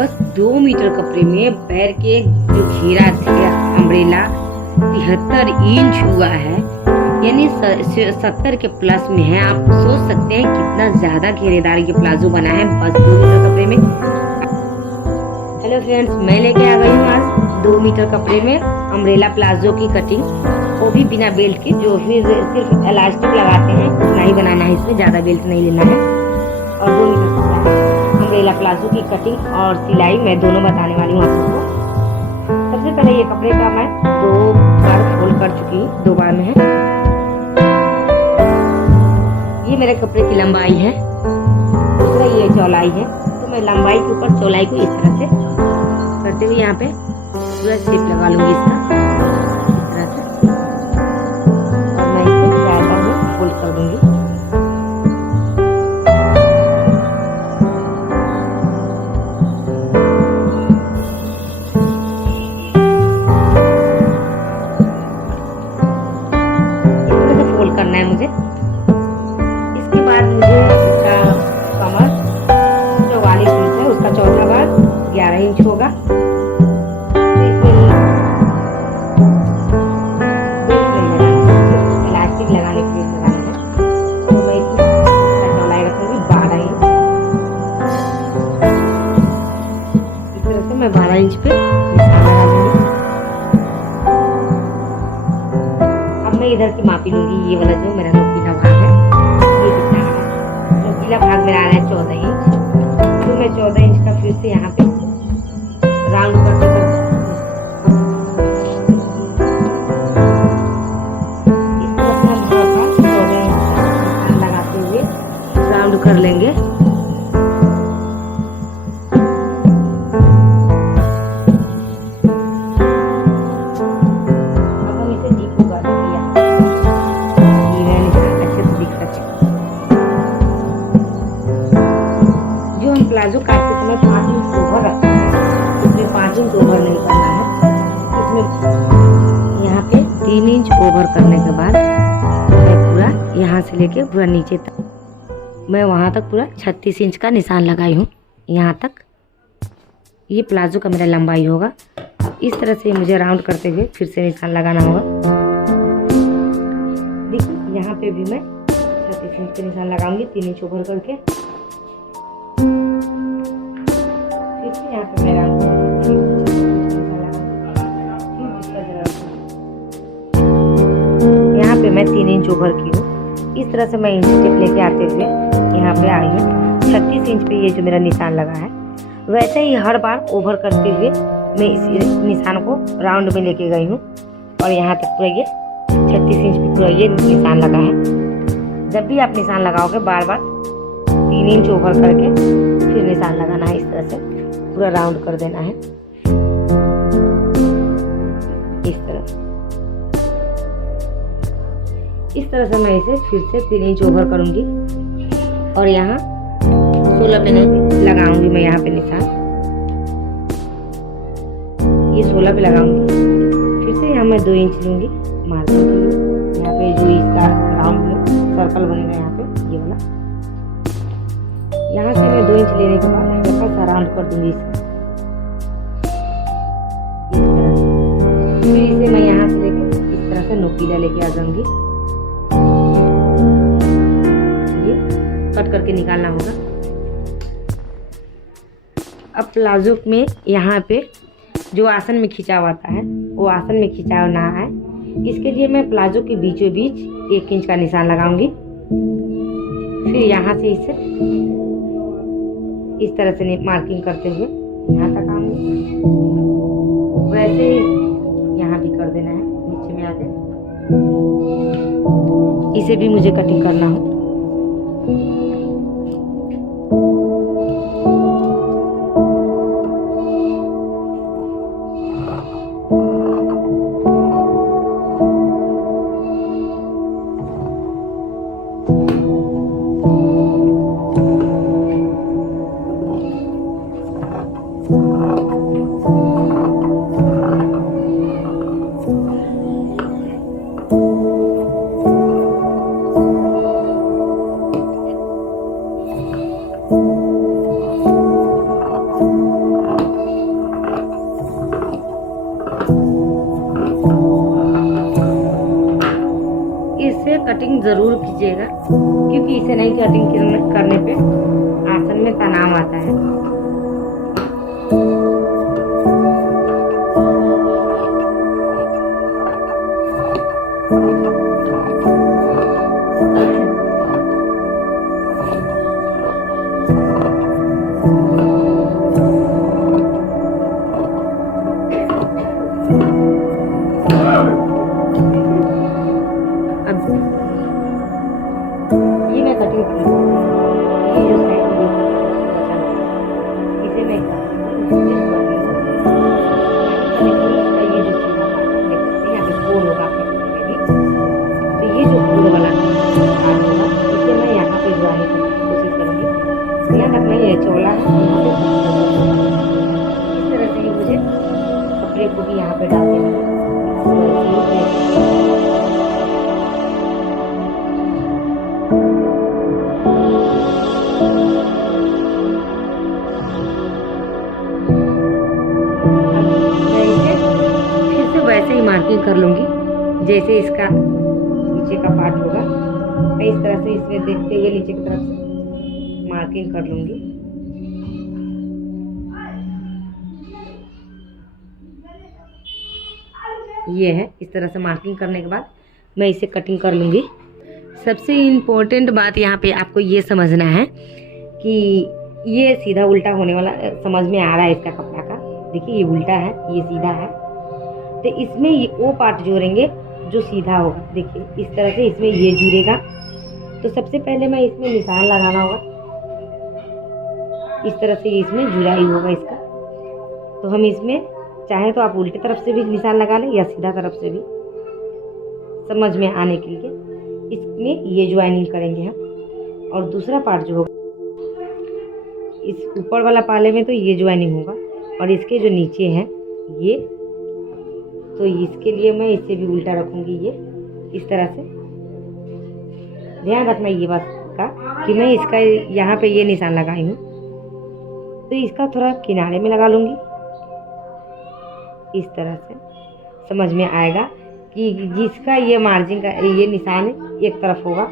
बस 2 मीटर कपड़े में पैर के जो घेरा थे अम्ब्रेला 73 इंच हुआ है, यानी 70 के प्लस में है। आप सोच सकते हैं कितना ज्यादा घेरेदार ये प्लाजो बना है बस 2 मीटर कपड़े में। हेलो फ्रेंड्स, मैं लेके आ गई हूँ आज 2 मीटर कपड़े में अम्ब्रेला प्लाजो की कटिंग, वो भी बिना बेल्ट की, जो फिर सिर्फ इलास्टिक लगाते हैं उतना ही बनाना है, इसमें ज्यादा बेल्ट नहीं लेना है। और 2 मीटर कपड़ा अम्ब्रेला प्लाजो की कटिंग और सिलाई मैं दोनों बताने वाली हूँ आप लोगों को। सबसे पहले ये कपड़े का मैं 2 बार फोल्ड कर चुकी हूँ, 2 बार में है। ये मेरे कपड़े की लंबाई है, दूसरा ये चौड़ाई है। तो मैं लंबाई के ऊपर चौड़ाई को इस तरह से करते हुए यहाँ पे पूरा शेप लगा लूंगी इसका इस तरह से, और मैं इसे ज्यादा में फोल्ड कर दूंगी। फोल्ड करना है मुझे। इसके बाद मुझे इसका कमर 44 इंच है, उसका चौथा भाग 11 इंच होगा। तो इसमें इलास्टिक लगाने के लिए लगाना है, तो मैं इसमें चौड़ाई रखूंगी 12 इंच। इस तरह से मैं 12 इंच पे निशान लगा दूंगी। अब मैं इधर की मापी लूंगी। ये वाला जो मेरा नोकीला भाग है ये कितना है, नोकीला भाग मेरा आ रहा है 14 इंच। तो मैं 14 इंच का फिर से यहाँ पे राउंड करते इस तरह से हम 14 इंच का निशान लगाते हुए राउंड कर लेंगे। प्लाजो काटते समय 5 इंच ओवर रखना है, इसमें 5 इंच ओवर नहीं करना है। इसमें यहाँ पे 3 इंच ओवर करने के बाद मैं पूरा यहाँ से लेके पूरा नीचे तक, मैं वहाँ तक पूरा 36 इंच का निशान लगाई हूँ। यहाँ तक ये प्लाजो का मेरा लंबाई होगा। इस तरह से मुझे राउंड करते हुए फिर से निशान लगाना होगा। देखिए यहाँ पे भी मैं 36 इंच का निशान लगाऊंगी 3 इंच ओवर करके। यहाँ पे मैं यहाँ पे मैं 3 इंच ओवर की हूँ। इस तरह से मैं इंच टेप लेके आते हुए यहाँ पे आई हूँ 36 इंच पे ये जो मेरा निशान लगा है। वैसे ही हर बार ओवर करते हुए मैं इस निशान को राउंड में लेके गई हूँ और यहाँ तक पूरा ये 36 इंच पे पूरा ये निशान लगा है। जब भी आप निशान लगाओगे बार बार 3 इंच ओवर करके फिर निशान लगाना है। इस तरह से पूरा राउंड कर देना है इस तरह से मैं इसे फिर से 3 इंच ओवर करूंगी और यहाँ 16 पे लगाऊंगी मैं यहाँ पे निशान, ये 16 पे लगाऊंगी। फिर से यहाँ मैं 2 इंच लूंगी मार्जिन के लिए। यहाँ पे जो इसका राउंड में सर्कल बनेगा यहाँ पे ये वाला, यहाँ से मैं 2 इंच लेने के बाद हल्का सा राउंड कर दूंगी इसे। फिर इसे मैं यहाँ से लेके इस तरह से नोकीला लेके आ जाऊंगी। ये कट करके निकालना होगा। अब प्लाजो में यहाँ पे जो आसन में खिंचाव आता है वो आसन में खिंचाव ना आए, इसके लिए मैं प्लाजो के बीचों बीच 1 इंच का निशान लगाऊंगी। फिर यहाँ से इसे इस तरह से मार्किंग करते हुए यहाँ तक आऊंगी। वैसे ही यहाँ भी कर देना है नीचे में आके, इसे भी मुझे कटिंग करना हो। कटिंग ज़रूर कीजिएगा, क्योंकि इसे नहीं कटिंग करने पे आसन में तनाव आता है। ये मैं कटिंग की, ये जो साइड में इसे मैं ये जो सीधा देख सकते हैं, यहाँ पे गोल होगा आपके कपड़े में भी, तो ये जो गोल वाला पार्ट होगा इसे मैं यहाँ पे ज्वाइन करने की कोशिश करूँगी। ध्यान रखना ये चौड़ा है, इस तरह से ही मुझे कपड़े को भी यहाँ पे डाल देना है। वैसे ही मार्किंग कर लूँगी जैसे इसका नीचे का पार्ट होगा, मैं इस तरह से इसमें देखते हुए नीचे की तरफ से मार्किंग कर लूँगी। ये है, इस तरह से मार्किंग करने के बाद मैं इसे कटिंग कर लूँगी। सबसे इम्पोर्टेंट बात यहाँ पे आपको ये समझना है कि ये सीधा उल्टा होने वाला समझ में आ रहा है इसका कपड़ा का। देखिए ये उल्टा है, ये सीधा है, तो इसमें ये वो पार्ट जोड़ेंगे जो सीधा होगा। देखिए इस तरह से इसमें ये जुड़ेगा, तो सबसे पहले मैं इसमें निशान लगाना होगा। इस तरह से इसमें जुड़ाई होगा इसका, तो हम इसमें चाहे तो आप उल्टे तरफ से भी निशान लगा लें या सीधा तरफ से भी, समझ में आने के लिए इसमें ये ज्वाइनिंग करेंगे हम। और दूसरा पार्ट जो होगा इस ऊपर वाला पाले में तो ये ज्वाइनिंग होगा, और इसके जो नीचे हैं ये, तो इसके लिए मैं इसे भी उल्टा रखूँगी। ये इस तरह से ध्यान रखना ये बात का कि मैं इसका यहाँ पे ये निशान लगाई हूँ, तो इसका थोड़ा किनारे में लगा लूँगी। इस तरह से समझ में आएगा कि जिसका ये मार्जिन का ये निशान एक तरफ होगा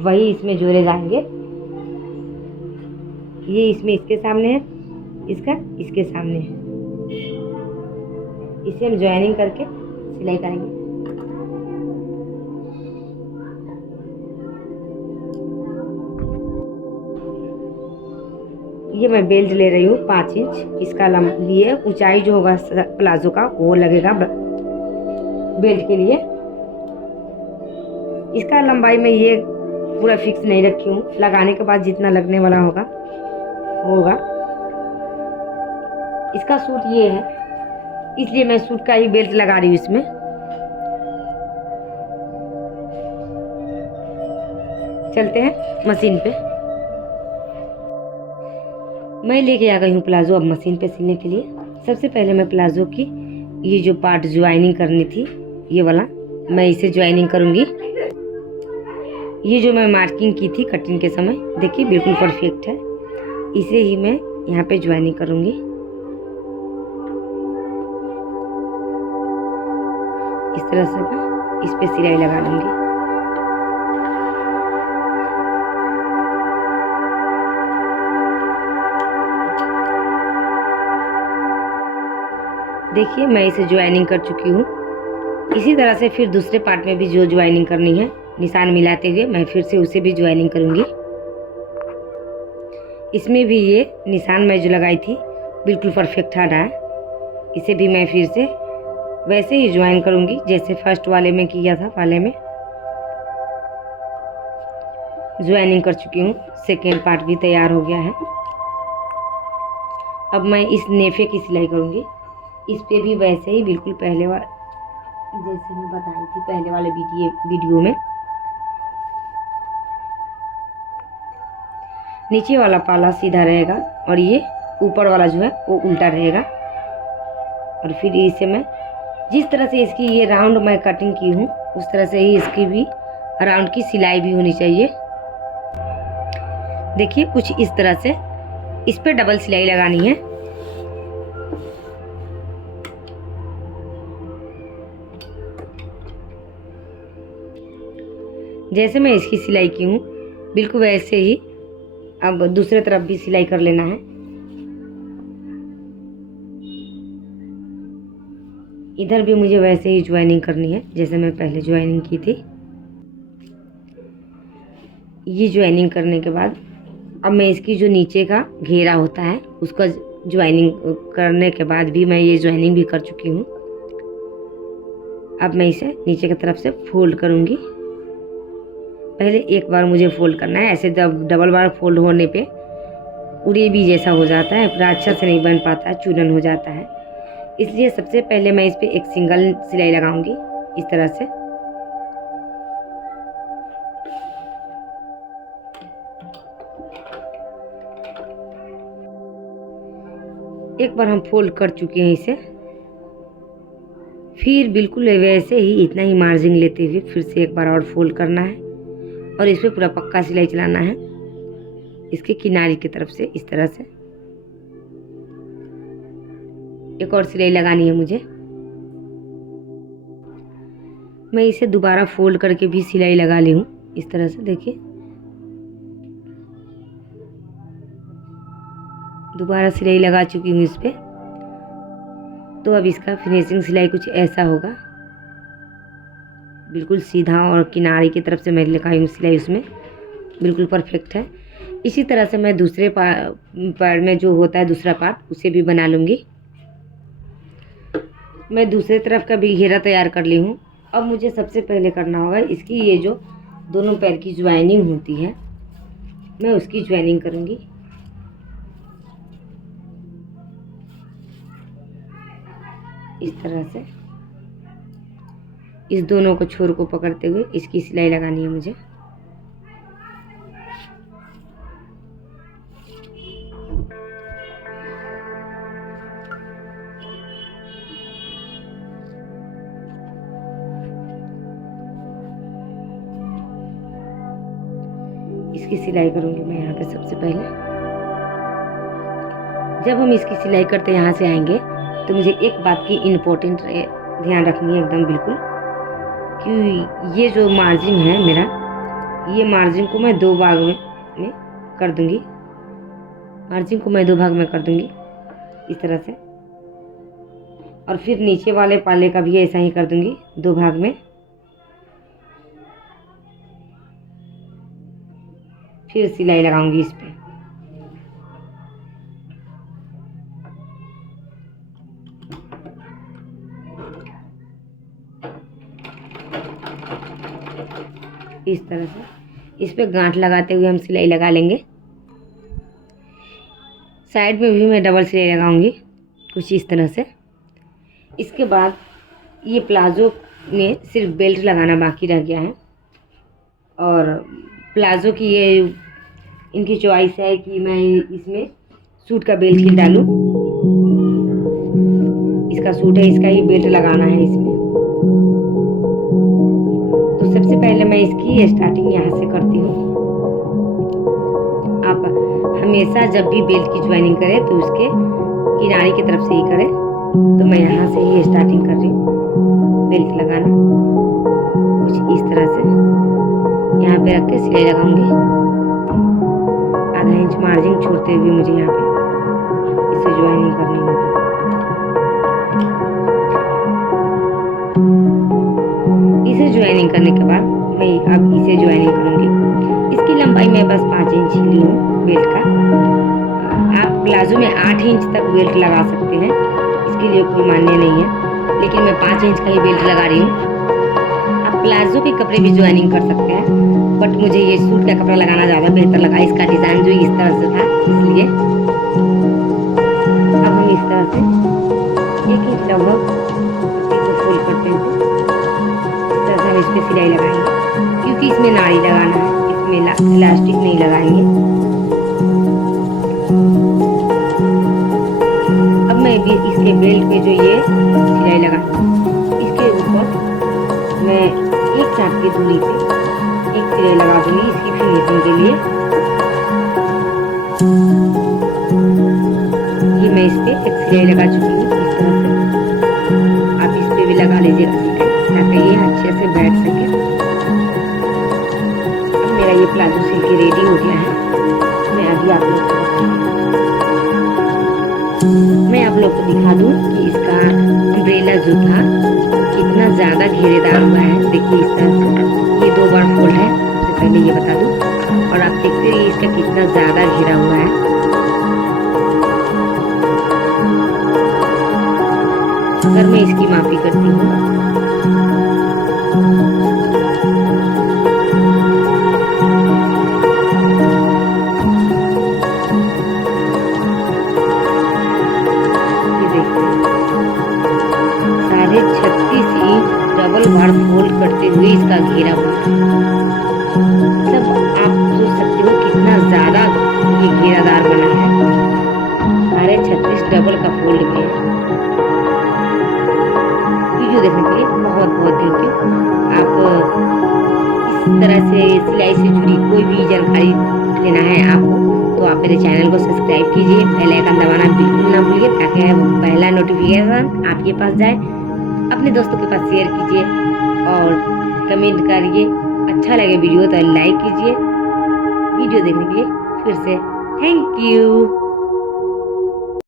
वही इसमें जोड़े जाएंगे। ये इसमें इसके सामने है, इसका इसके सामने है। इसे हम ज्वाइनिंग करके सिलाई करेंगे। ये मैं बेल्ट ले रही हूँ 5 इंच, इसका लिए ऊंचाई जो होगा प्लाजो का वो लगेगा बेल्ट के लिए। इसका लंबाई में ये पूरा फिक्स नहीं रखी हूँ, लगाने के बाद जितना लगने वाला होगा होगा। इसका सूट ये है, इसलिए मैं सूट का ही बेल्ट लगा रही हूँ इसमें। चलते हैं मशीन पे। मैं लेके आ गई हूँ प्लाजो अब मशीन पे सिलने के लिए। सबसे पहले मैं प्लाजो की ये जो पार्ट ज्वाइनिंग करनी थी ये वाला, मैं इसे ज्वाइनिंग करूँगी। ये जो मैं मार्किंग की थी कटिंग के समय, देखिए बिल्कुल परफेक्ट है। इसे ही मैं यहाँ पे ज्वाइनिंग करूँगी। इस तरह से मैं इस पे सिलाई लगा लूँगी। देखिए मैं इसे ज्वाइनिंग कर चुकी हूँ। इसी तरह से फिर दूसरे पार्ट में भी जो ज्वाइनिंग करनी है निशान मिलाते हुए मैं फिर से उसे भी ज्वाइनिंग करूँगी। इसमें भी ये निशान मैं जो लगाई थी बिल्कुल परफेक्ट आ रहा है। इसे भी मैं फिर से वैसे ही ज्वाइन करूँगी जैसे फर्स्ट वाले में किया था। वाले में ज्वाइनिंग कर चुकी हूँ, सेकेंड पार्ट भी तैयार हो गया है। अब मैं इस नेफे की सिलाई करूँगी। इस पे भी वैसे ही बिल्कुल पहले जैसे मैं बताई थी पहले वाले वीडियो में, नीचे वाला पाला सीधा रहेगा और ये ऊपर वाला जो है वो उल्टा रहेगा। और फिर इसे मैं जिस तरह से इसकी ये राउंड मैं कटिंग की हूँ उस तरह से ही इसकी भी राउंड की सिलाई भी होनी चाहिए। देखिए कुछ इस तरह से इस पे डबल सिलाई लगानी है। जैसे मैं इसकी सिलाई की हूँ बिल्कुल वैसे ही अब दूसरे तरफ भी सिलाई कर लेना है। इधर भी मुझे वैसे ही ज्वाइनिंग करनी है जैसे मैं पहले ज्वाइनिंग की थी। ये ज्वाइनिंग करने के बाद अब मैं इसकी जो नीचे का घेरा होता है उसका ज्वाइनिंग करने के बाद भी मैं ये ज्वाइनिंग भी कर चुकी हूँ। अब मैं इसे नीचे की तरफ से फोल्ड करूँगी। पहले एक बार मुझे फोल्ड करना है, ऐसे डबल बार फोल्ड होने पे उड़े भी जैसा हो जाता है, पूरा अच्छा से नहीं बन पाता, चूरन हो जाता है। इसलिए सबसे पहले मैं इस पर एक सिंगल सिलाई लगाऊंगी इस तरह से। एक बार हम फोल्ड कर चुके हैं इसे, फिर बिल्कुल वैसे ही इतना ही मार्जिन लेते हुए फिर से एक बार और फोल्ड करना है और इस पर पूरा पक्का सिलाई चलाना है इसके किनारे की तरफ से इस तरह से। एक और सिलाई लगानी है मुझे। मैं इसे दोबारा फोल्ड करके भी सिलाई लगा ली हूँ इस तरह से, देखिए दोबारा सिलाई लगा चुकी हूँ इस पे। तो अब इसका फिनिशिंग सिलाई कुछ ऐसा होगा, बिल्कुल सीधा और किनारे की तरफ से मैं लगाई हूँ सिलाई, उसमें बिल्कुल परफेक्ट है। इसी तरह से मैं दूसरे पार्ट में जो होता है दूसरा पार्ट उसे भी बना लूँगी। मैं दूसरे तरफ का भी घेरा तैयार कर ली हूँ। अब मुझे सबसे पहले करना होगा इसकी ये जो दोनों पैर की ज्वाइनिंग होती है मैं उसकी ज्वाइनिंग करूँगी। इस तरह से इस दोनों को छोर को पकड़ते हुए इसकी सिलाई लगानी है मुझे। इसकी सिलाई करूंगी मैं यहाँ पे सबसे पहले। जब हम इसकी सिलाई करते यहाँ से आएंगे तो मुझे एक बात की इम्पोर्टेंट ध्यान रखनी है एकदम बिल्कुल, कि ये जो मार्जिन है मेरा, ये मार्जिन को मैं दो भाग में कर दूंगी। मार्जिन को मैं दो भाग में कर दूंगी इस तरह से, और फिर नीचे वाले पाले का भी ऐसा ही कर दूंगी दो भाग में। फिर सिलाई लगाऊंगी इस पे। इस तरह से इस पे गांठ लगाते हुए हम सिलाई लगा लेंगे। साइड में भी मैं डबल सिलाई लगाऊंगी कुछ इस तरह से। इसके बाद ये प्लाजो में सिर्फ बेल्ट लगाना बाकी रह गया है, और प्लाजो की ये इनकी चॉइस है कि मैं इसमें सूट का बेल्ट ही डालूं। इसका सूट है, इसका ही बेल्ट लगाना है इसमें। तो सबसे पहले मैं इसकी स्टार्टिंग यहाँ से करती हूँ। आप हमेशा जब भी बेल्ट की ज्वाइनिंग करें तो उसके किनारे की तरफ से ही करें। तो मैं यहाँ से ही स्टार्टिंग कर रही हूँ बेल्ट लगाना कुछ इस तरह से। यहाँ पे रख के सिलाई लगाऊंगी। आधा इंच मार्जिन छोड़ते हुए मुझे यहाँ पे इसे ज्वाइनिंग करनी होगी। इसे ज्वाइनिंग करने के बाद मैं अब इसे ज्वाइनिंग करूँगी। इसकी लंबाई मैं बस 5 इंच ही ली हूँ बेल्ट का। आप प्लाजो में 8 इंच तक बेल्ट लगा सकते हैं, इसके लिए कोई मान्य नहीं है, लेकिन मैं 5 इंच का ही बेल्ट लगा रही हूँ। आप प्लाजो के कपड़े भी ज्वाइनिंग कर सकते हैं, बट मुझे ये सूट का कपड़ा लगाना ज़्यादा बेहतर लगा। इसका डिज़ाइन जो इस तरह से था, इसलिए अब हम इस तरह से 1 इंच लगभग पट्टी को फोल्ड करते हैं। इस तरह से हम इस पर सिलाई लगाएंगे, क्योंकि इसमें नाड़ी लगाना है, इसमें इलास्टिक नहीं लगाएंगे। अब मैं भी इसके बेल्ट पे जो ये सिलाई लगाऊंगी, इसके ऊपर मैं 1 चाप की दूरी पे एक सिलाई लगा दूंगी इसकी फिनिशिंग के लिए। ये मैं इस पे एक सिलाई लगा चुकी हूँ इस तरह से। आप इस पे भी लगा लीजिएगा ताकि ये अच्छे से बैठ सके। मेरा ये प्लाजो सिल के रेडी हो गया है। मैं अभी आप लोग को दिखा दूं कि इसका अम्ब्रेला जो था कितना ज़्यादा घेरेदार हुआ है। देखिए इसका ये 2 बार फोल्ड है, सबसे पहले ये बता दूं। और आप देखते रहिए इसका कितना ज़्यादा घेरा हुआ है। अगर मैं इसकी मापी करती हूँ साढ़े 36 इंच डबल बार फोल्ड करते हुए इसका घेरा बना। मतलब आप सोच सकते हो कितना ज़्यादा ये घेरादार बना है। 36.5 डबल का फोल्ड में। वीडियो देखने के लिए बहुत बहुत थैंक यू। आप इस तरह से सिलाई से जुड़ी कोई भी जानकारी लेना है आपको तो आप मेरे चैनल को सब्सक्राइब कीजिए, बेल आइकन दबाना बिल्कुल ना भूलिए ताकि पहला नोटिफिकेशन आपके पास जाए। अपने दोस्तों के पास शेयर कीजिए और कमेंट करिए। अच्छा लगे वीडियो तो लाइक कीजिए। वीडियो देखने के लिए फिर से थैंक यू।